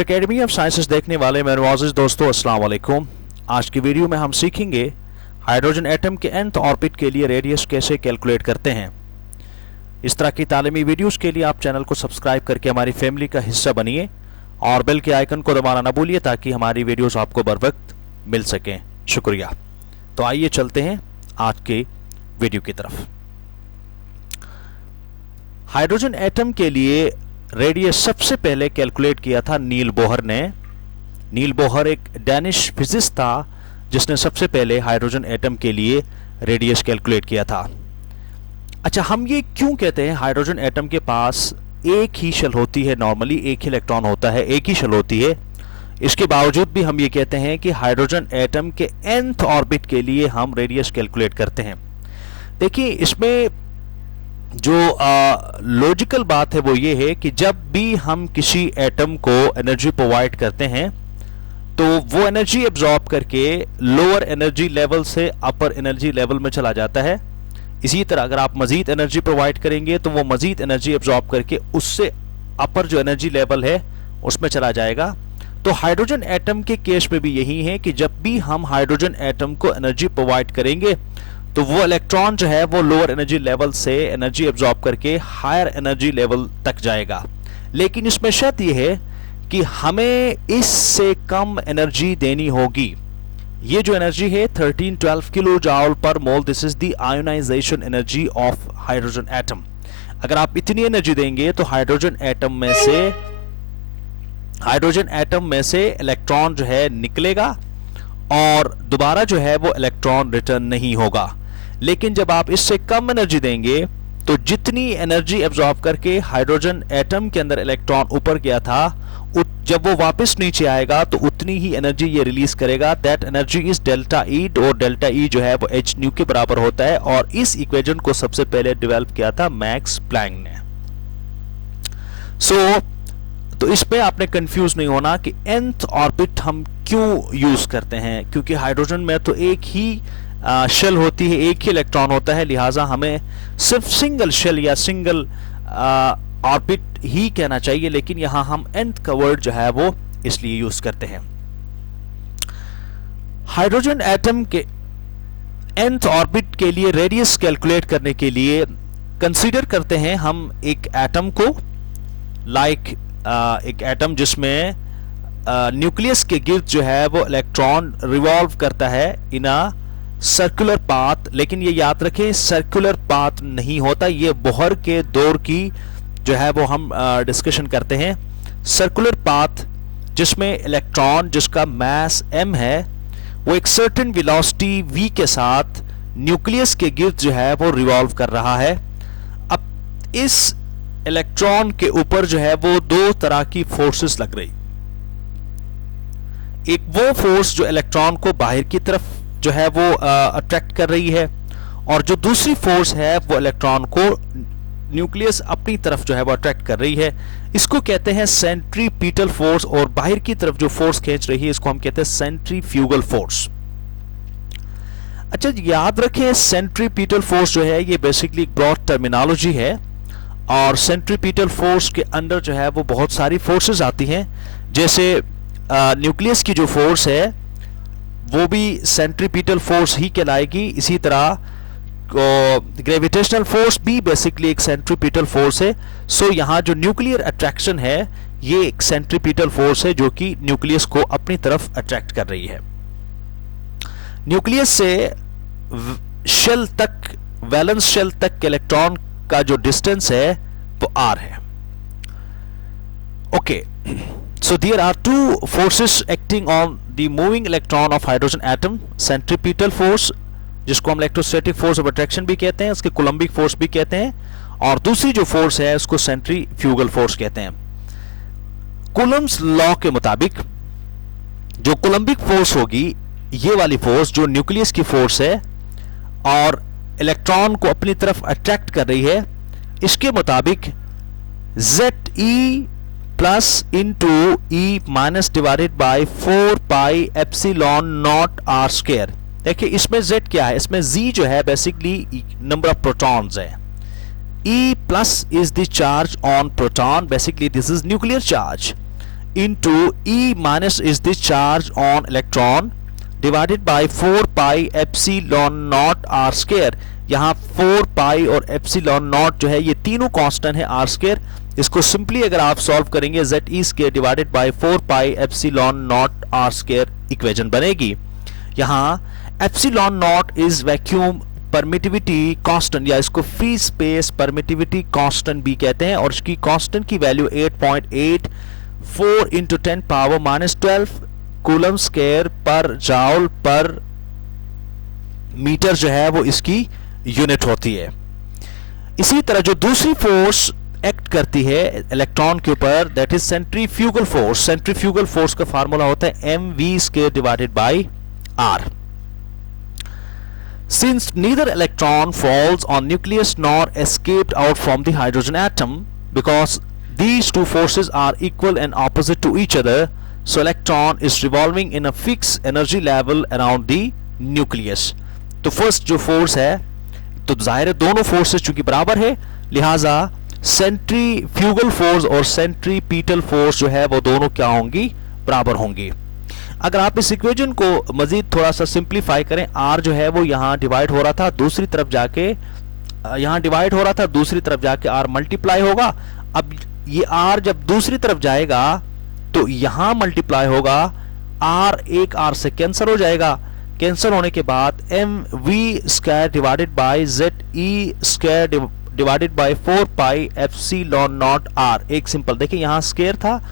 Academy of sciences देखने वाले मेरे मुआज़िज़ दोस्तों, अस्सलाम वालेकुम। आज की वीडियो में हम सीखेंगे हाइड्रोजन एटम के nth ऑर्बिट के लिए रेडियस कैसे कैलकुलेट करते हैं। इस तरह की तालीमी वीडियोस के लिए आप चैनल को सब्सक्राइब करके हमारी फैमिली का हिस्सा बनिए और बेल के आइकन को दबाना ना भूलिए ताकि हमारी वीडियोस आपको बर वक्त मिल सकें। शुक्रिया। तो आइए चलते हैं आज के वीडियो की तरफ। हाइड्रोजन एटम के लिए रेडियस सबसे पहले कैलकुलेट किया था नील बोहर ने। नील बोहर एक डैनिश फिजिस्ट था जिसने सबसे पहले हाइड्रोजन एटम के लिए रेडियस कैलकुलेट किया था। अच्छा, हम ये क्यों कहते हैं हाइड्रोजन एटम के पास एक ही शेल होती है, नॉर्मली एक ही इलेक्ट्रॉन होता है, एक ही शेल होती है, इसके बावजूद भी हम ये कहते हैं कि हाइड्रोजन एटम के nth ऑर्बिट के लिए हम रेडियस कैलकुलेट करते हैं। देखिए, इसमें जो लॉजिकल बात है वो ये है कि जब भी हम किसी एटम को एनर्जी प्रोवाइड करते हैं तो वो एनर्जी एब्जॉर्ब करके लोअर एनर्जी लेवल से अपर एनर्जी लेवल में चला जाता है। इसी तरह अगर आप मजीद एनर्जी प्रोवाइड करेंगे तो वो मजीद एनर्जी एब्जॉर्ब करके उससे अपर जो एनर्जी लेवल है उसमें चला जाएगा। तो हाइड्रोजन एटम के केस में भी यही है कि जब भी हम हाइड्रोजन एटम को एनर्जी प्रोवाइड करेंगे तो वो इलेक्ट्रॉन जो है वो लोअर एनर्जी लेवल से एनर्जी एब्जॉर्ब करके हायर एनर्जी लेवल तक जाएगा। लेकिन इसमें शर्त यह है कि हमें इससे कम एनर्जी देनी होगी। ये जो एनर्जी है 1312 kilojoule per mole, this is the ionisation energy of hydrogen atom. अगर आप इतनी एनर्जी देंगे तो हाइड्रोजन एटम में से इलेक्ट्रॉन जो है निकलेगा और दोबारा जो है वो इलेक्ट्रॉन रिटर्न नहीं होगा। लेकिन जब आप इससे कम एनर्जी देंगे तो जितनी एनर्जी एब्जॉर्ब करके हाइड्रोजन एटम के अंदर इलेक्ट्रॉन ऊपर गया था, जब वो वापस नीचे आएगा तो उतनी ही एनर्जी ये रिलीज करेगा। That energy is delta E, और डेल्टा ई जो है वो एच न्यू के बराबर होता है। और इस इक्वेशन को सबसे पहले डेवलप किया था मैक्स प्लैंक ने। तो इसमें आपने कंफ्यूज नहीं होना कि nth ऑर्बिट हम क्यों यूज करते हैं, क्योंकि हाइड्रोजन में तो एक ही शेल होती है, एक ही इलेक्ट्रॉन होता है, लिहाजा हमें सिर्फ सिंगल शेल या सिंगल ऑर्बिट ही कहना चाहिए। लेकिन यहां हम nth का वर्ड जो है वो इसलिए यूज करते हैं। हाइड्रोजन एटम के nth ऑर्बिट के लिए रेडियस कैलकुलेट करने के लिए कंसीडर करते हैं हम एक एटम को, एक एटम जिसमें न्यूक्लियस के गिर्द जो है वो इलेक्ट्रॉन रिवॉल्व करता है इन अ सर्कुलर पाथ। लेकिन ये याद रखें, सर्कुलर पाथ नहीं होता, ये बोहर के दौर की जो है वो हम डिस्कशन करते हैं। सर्कुलर पाथ जिसमें इलेक्ट्रॉन जिसका मास m है वो एक सर्टेन वेलोसिटी v के साथ न्यूक्लियस के गिर्द जो है वो रिवॉल्व कर रहा है। अब इस इलेक्ट्रॉन के ऊपर जो है वो दो तरह की फोर्सेस लग रही। एक वो फोर्स जो इलेक्ट्रॉन को बाहर की तरफ जो है वो अट्रैक्ट कर रही है, और जो दूसरी फोर्स है वो इलेक्ट्रॉन को न्यूक्लियस अपनी तरफ जो है वो अट्रैक्ट कर रही है। इसको कहते हैं सेंट्रीपिटल फोर्स, और बाहर की तरफ जो फोर्स खींच रही है इसको हम कहते हैं सेंट्रीफ्यूगल फोर्स। अच्छा, याद रखें सेंट्रीपिटल फोर्स जो है ये बेसिकली एक ब्रॉड टर्मिनोलॉजी है, और सेंट्रीपिटल फोर्स के अंदर जो है वो बहुत सारी फोर्सेस आती हैं। जैसे न्यूक्लियस की जो फोर्स है वो भी सेंट्रीपिटल फोर्स ही कहलाएगी। इसी तरह ग्रेविटेशनल फोर्स भी बेसिकली एक सेंट्रीपिटल फोर्स है। सो यहाँ जो न्यूक्लियर अट्रैक्शन है ये एक सेंट्रीपिटल फोर्स है जो कि न्यूक्लियस को अपनी तरफ अट्रैक्ट कर रही है। न्यूक्लियस से शेल तक, वैलेंस शेल तक के इलेक्ट्रॉन का जो डिस्टेंस है वो r है। Okay, so there are two forces acting on the moving electron of hydrogen atom, centripetal force जिसको हम इलेक्ट्रोस्टैटिक फोर्स ऑफ अट्रैक्शन भी कहते हैं, उसके कोलम्बिक फोर्स भी कहते हैं, और दूसरी जो फोर्स है उसको सेंट्रीफ्यूगल फोर्स कहते हैं। कूलम्स लॉ के मुताबिक जो कोलम्बिक फोर्स होगी, ये वाली फोर्स जो न्यूक्लियस की फोर्स है और इलेक्ट्रॉन को अपनी तरफ अट्रैक्ट कर रही है, इसके मुताबिक ZE plus into e minus divided by 4 pi epsilon not r square. देखिए इसमें Z क्या है, इसमें Z जो है बेसिकली नंबर ऑफ प्रोटॉन्स है, E plus is the charge on proton, basically this is nuclear charge. into E minus is the charge on electron divided by 4 pi epsilon naught r square। यहाँ 4 पाई और epsilon not जो है ये तीनों constant है r square. इसको simply अगर आप सॉल्व करेंगे ZE square divided by 4 pi epsilon nought r square equation बनेगी। यहाँ epsilon not is vacuum permittivity constant या इसको फ्री स्पेस परमिटिविटी कांस्टेंट भी कहते हैं और इसकी कांस्टेंट की value 8.84 into 10 power -12 coulomb square पर जाउल पर मीटर जो है वो इसकी यूनिट होती है। इसी तरह जो दूसरी फोर्स एक्ट करती है इलेक्ट्रॉन के ऊपर that is centrifugal force. Centrifugal force का फार्मूला होता है mv square divided bye r। Since neither electron falls on nucleus nor escaped out from the hydrogen atom, because these two forces are equal and opposite to each other, so electron is revolving in a fixed energy level around the nucleus। तो first जो force है तो जाहिर है दोनों forces चूंकि बराबर है लिहाजा सेंट्रीफ्यूगल फोर्स और सेंट्रीपीटल फोर्स जो है वो दोनों क्या होंगी, बराबर होंगी। अगर आप इस इक्वेशन को मजीद थोड़ा सा सिंप्लीफाई करें, r जो है वो यहाँ डिवाइड हो रहा था दूसरी तरफ जाके यहाँ डिवाइड हो रहा था दूसरी तरफ जाके r मल्टीप्लाई होगा। अब ये r जब दूसरी तरफ जाएगा तो यहाँ मल्टीप्लाई होगा, r एक r से कैंसिल हो जाएगा। कैंसिल होने के बाद mv square divided bye ZE square divided by 4 pi epsilon nought r। एक सिंपल देखिए यहाँ स्क्वायर था,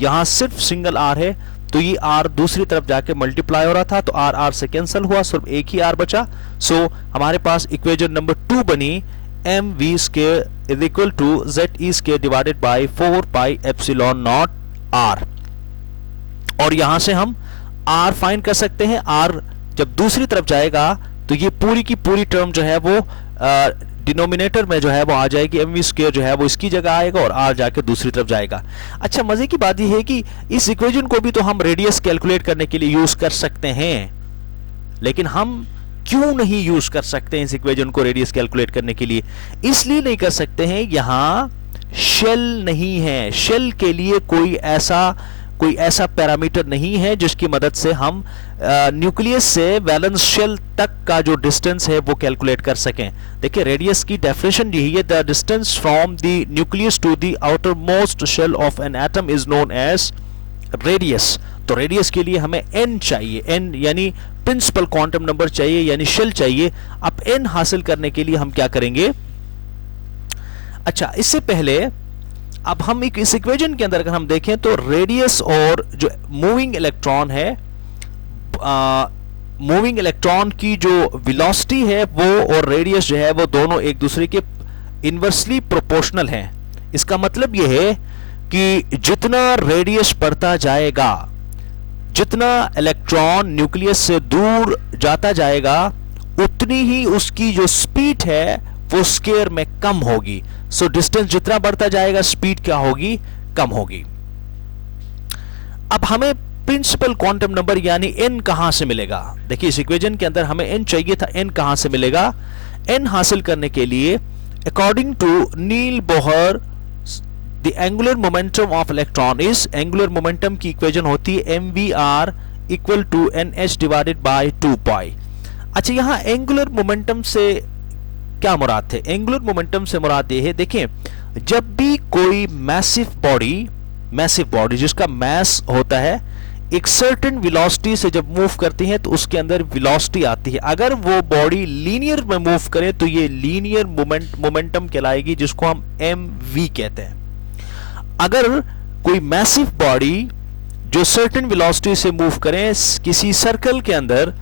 यहाँ सिर्फ सिंगल r है तो ये r दूसरी तरफ जाके मल्टीप्लाई हो रहा था तो r से कैंसिल हुआ, सिर्फ एक ही r बचा। सो हमारे पास इक्वेशन नंबर 2 बनी mv square is equal to ZE square divided by 4 pi epsilon nought r। और यहां से हम r फाइंड कर सकते हैं। r जब दूसरी तरफ जाएगा तो ये पूरी की पूरी टर्म जो है वो डिनोमिनेटर में जो है वो आ जाएगी, mv स्क्वायर जो है वो इसकी जगह आएगा और r जाके दूसरी तरफ जाएगा। अच्छा मजे की बात यह है कि इस इक्वेशन को भी तो हम रेडियस कैलकुलेट करने के लिए यूज कर सकते हैं, लेकिन हम क्यों नहीं यूज कर सकते हैं इस इक्वेशन को रेडियस कैलकुलेट करने के लिए? इसलिए नहीं कर सकते हैं, यहां शेल नहीं है। शेल के लिए कोई ऐसा पैरामीटर नहीं है जिसकी मदद से हम न्यूक्लियस से वैलेंस शेल तक का जो डिस्टेंस है वो कैलकुलेट कर सकें। देखिए रेडियस की डेफिनेशन यही है, the distance from the nucleus to the outermost shell of an atom is known as radius. तो रेडियस के लिए हमें n चाहिए, n यानी प्रिंसिपल क्वांटम नंबर चाहिए यानी शेल चाहिए। अब n हासिल करने के लिए हम क्या करेंगे? अच्छा इससे पहले अब हम इस इक्वेशन के अंदर अगर हम देखें तो रेडियस और जो मूविंग इलेक्ट्रॉन है, मूविंग इलेक्ट्रॉन की जो वेलोसिटी है वो और रेडियस जो है वो दोनों एक दूसरे के इनवर्सली प्रोपोर्शनल हैं। इसका मतलब यह है कि जितना रेडियस बढ़ता जाएगा, जितना इलेक्ट्रॉन न्यूक्लियस से दूर जाता जाएगा, उतनी ही उसकी जो स्पीड है वो स्क्वायर में कम होगी। सो डिस्टेंस जितना बढ़ता जाएगा स्पीड क्या होगी, कम होगी। अब हमें प्रिंसिपल क्वांटम नंबर यानी n कहां से मिलेगा? देखिए इस इक्वेशन के अंदर हमें n चाहिए था, n कहां से मिलेगा? n हासिल करने के लिए according to Niels Bohr the angular momentum of electron is, angular momentum की इक्वेशन होती है mvr equal to nh divided by 2 pi. अच्छा यहां एंगुलर मोमेंटम से क्या मुराद थे? एंगुलर मोमेंटम से मुराद ये है, देखिए जब भी कोई मैसिव बॉडी जिसका मास होता है एक सर्टेन वेलोसिटी से जब मूव करती है तो उसके अंदर वेलोसिटी आती है। अगर वो बॉडी लीनियर में मूव करे तो ये लीनियर मोमेंटम कहलाएगी, जिसको हम mv कहते हैं। अगर कोई मैसिव बॉडी जो सर्टेन वेलोसिटी से मूव करे किसी सर्कल के अंदर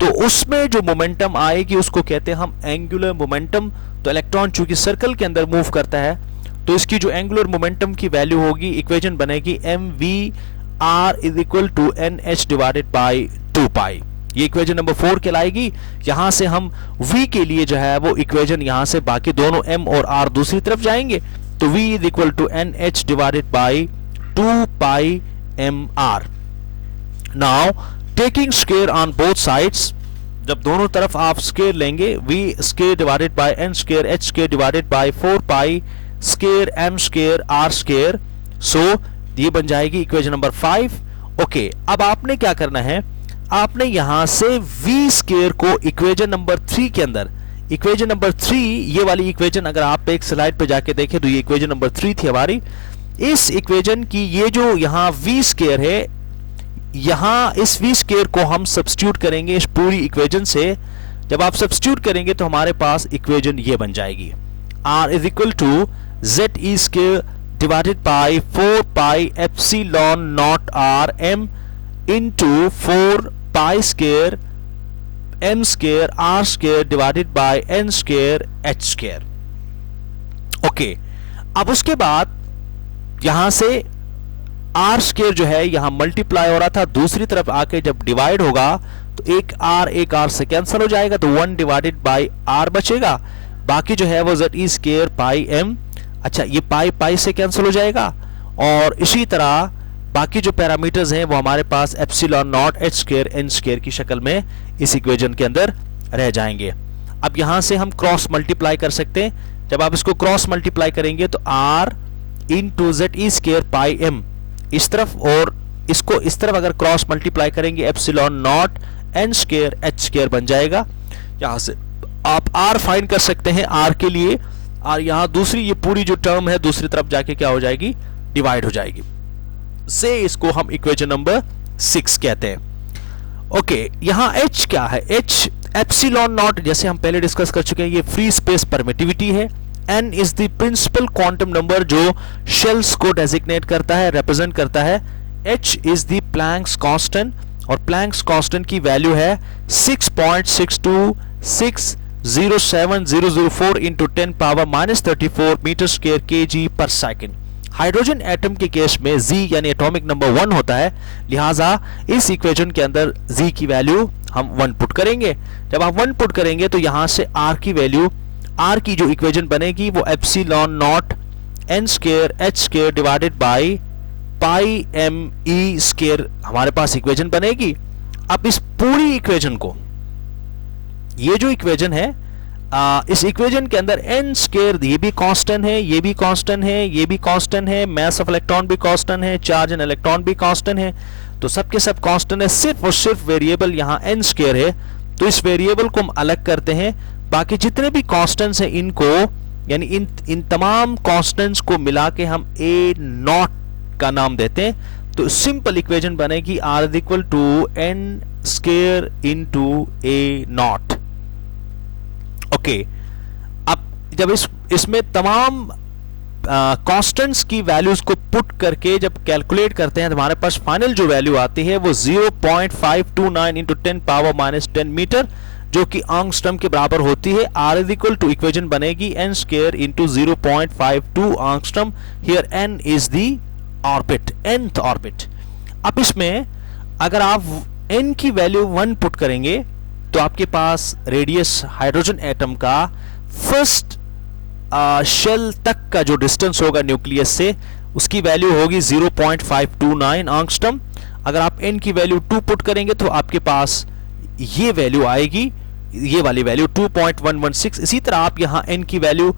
तो उसमें जो मोमेंटम आएगी उसको कहते हैं हम एंगुलर मोमेंटम। तो इलेक्ट्रॉन चूंकि सर्कल के अंदर मूव करता है तो इसकी जो एंगुलर मोमेंटम की वैल्यू होगी, इक्वेशन बनेगी mvr is equal to nh divided by 2 pi. ये इक्वेशन नंबर 4 कहलाएगी। यहां से हम v के लिए जो है वो इक्वेशन यहां से बाकी दोनों m और r दूसरी तरफ जाएंगे तो v is equal to nh divided by 2 pi mr। Now taking square on both sides, जब दोनों तरफ आप स्क्वायर लेंगे v square divided by n square h square divided by 4 pi square m square r square. So ये बन जाएगी equation number 5। Okay, अब आपने क्या करना है, आपने यहां से v स्क्वायर को इक्वेशन नंबर 3 के अंदर, इक्वेशन नंबर 3, ये वाली इक्वेशन अगर आप एक स्लाइड पे जाके देखें तो ये इक्वेशन नंबर 3 थी हमारी। इस इक्वेशन की ये जो यहां v स्क्वायर है, यहां इस v स्क्वायर को हम सब्स्टिट्यूट करेंगे इस पूरी इक्वेशन से। जब आप सब्स्टिट्यूट करेंगे तो हमारे पास इक्वेशन ये बन जाएगी, r is equal to z e square divided by 4 pi epsilon not r m into 4 pi square m square r square divided by n square h square. Okay, अब उसके बाद यहां से r स्क्वायर जो है यहां मल्टीप्लाई हो रहा था, दूसरी तरफ आके जब डिवाइड होगा तो एक r से कैंसिल हो जाएगा, तो 1 डिवाइडेड बाय r बचेगा, बाकी जो है वो Z e square pi m। अच्छा, ये पाई पाई से कैंसिल हो जाएगा, और इसी तरह बाकी जो पैरामीटर्स हैं वो हमारे पास epsilon not h square n square की शक्ल में इस इक्वेशन के अंदर रह जाएंगे। अब यहां से हम क्रॉस मल्टीप्लाई कर सकते हैं। जब आप इसको क्रॉस मल्टीप्लाई करेंगे तो r into Z e square pi m इस तरफ, और इसको इस तरफ अगर क्रॉस मल्टीप्लाई करेंगे epsilon not n square h square बन जाएगा। यहां से आप r फाइंड कर सकते हैं r के लिए, और यहां दूसरी ये पूरी जो टर्म है दूसरी तरफ जाके क्या हो जाएगी, डिवाइड हो जाएगी, से इसको हम इक्वेशन नंबर 6 कहते हैं। ओके, यहां h क्या है, h एप्सिलॉन नॉट, जैसे हम पहले डिस्कस कर चुके हैं, ये फ्री स्पेस परमिटिविटी है। n is the principal quantum number जो शेल्स को डेजिग्नेट करता है, रिप्रेजेंट करता है। h is the Planck's constant, और प्लैंक्स कांस्टेंट की वैल्यू है 6.626070004 into 10 power -34 metre square kg per second. Hydrogen atom के केस में z यानी एटॉमिक नंबर 1 होता है, लिहाजा इस इक्वेशन के अंदर z की वैल्यू हम 1 पुट करेंगे। जब आप 1 पुट करेंगे तो यहां से r की वैल्यू, r की जो इक्वेशन बनेगी वो epsilon not n square h square divided by pi m e square हमारे पास इक्वेशन बनेगी। अब इस पूरी इक्वेशन को, ये जो इक्वेशन है, इस इक्वेशन के अंदर n स्क्वायर, ये भी कांस्टेंट है, ये भी कांस्टेंट है, ये भी कांस्टेंट है, मास ऑफ इलेक्ट्रॉन भी कांस्टेंट है, चार्ज एंड इलेक्ट्रॉन भी कांस्टेंट है, तो सबके सब कांस्टेंट है, सिर्फ और सिर्फ वेरिएबल यहाँ n स्क्वायर है। तो इस वेरिएबल को हम अलग करते हैं, बाकी जितने भी कांस्टेंट्स हैं इनको, यानी इन तमाम कांस्टेंट्स को मिला के हम a नॉट का नाम देते हैं। तो सिंपल इक्वेशन बनेगी r is equal to n square into a naught. Okay, अब जब इसमें तमाम कांस्टेंट्स की वैल्यूज को पुट करके जब कैलकुलेट करते हैं तो हमारे पास फाइनल जो वैल्यू आती है वो 0.529 इंटू 10 पावर -10 मीटर, जो कि एंगस्ट्रॉम के बराबर होती है। r is equal to equation बनेगी n square into 0.52 angstrom. Here n is the orbit, nth orbit. अब इसमें अगर आप n की वैल्यू 1 पुट करेंगे तो आपके पास रेडियस हाइड्रोजन एटम का फर्स्ट शेल तक का जो डिस्टेंस होगा न्यूक्लियस से, उसकी वैल्यू होगी 0.529 एंगस्ट्रॉम। अगर आप n की वैल्यू 2 पुट करेंगे तो आपके पास ये वैल्यू आएगी, ये वाली वैल्यू 2.116। इसी तरह आप यहां n की वैल्यू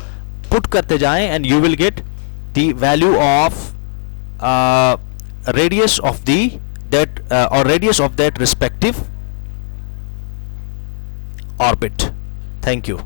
पुट करते जाएं and you will get the value of radius of that respective orbit. Thank you.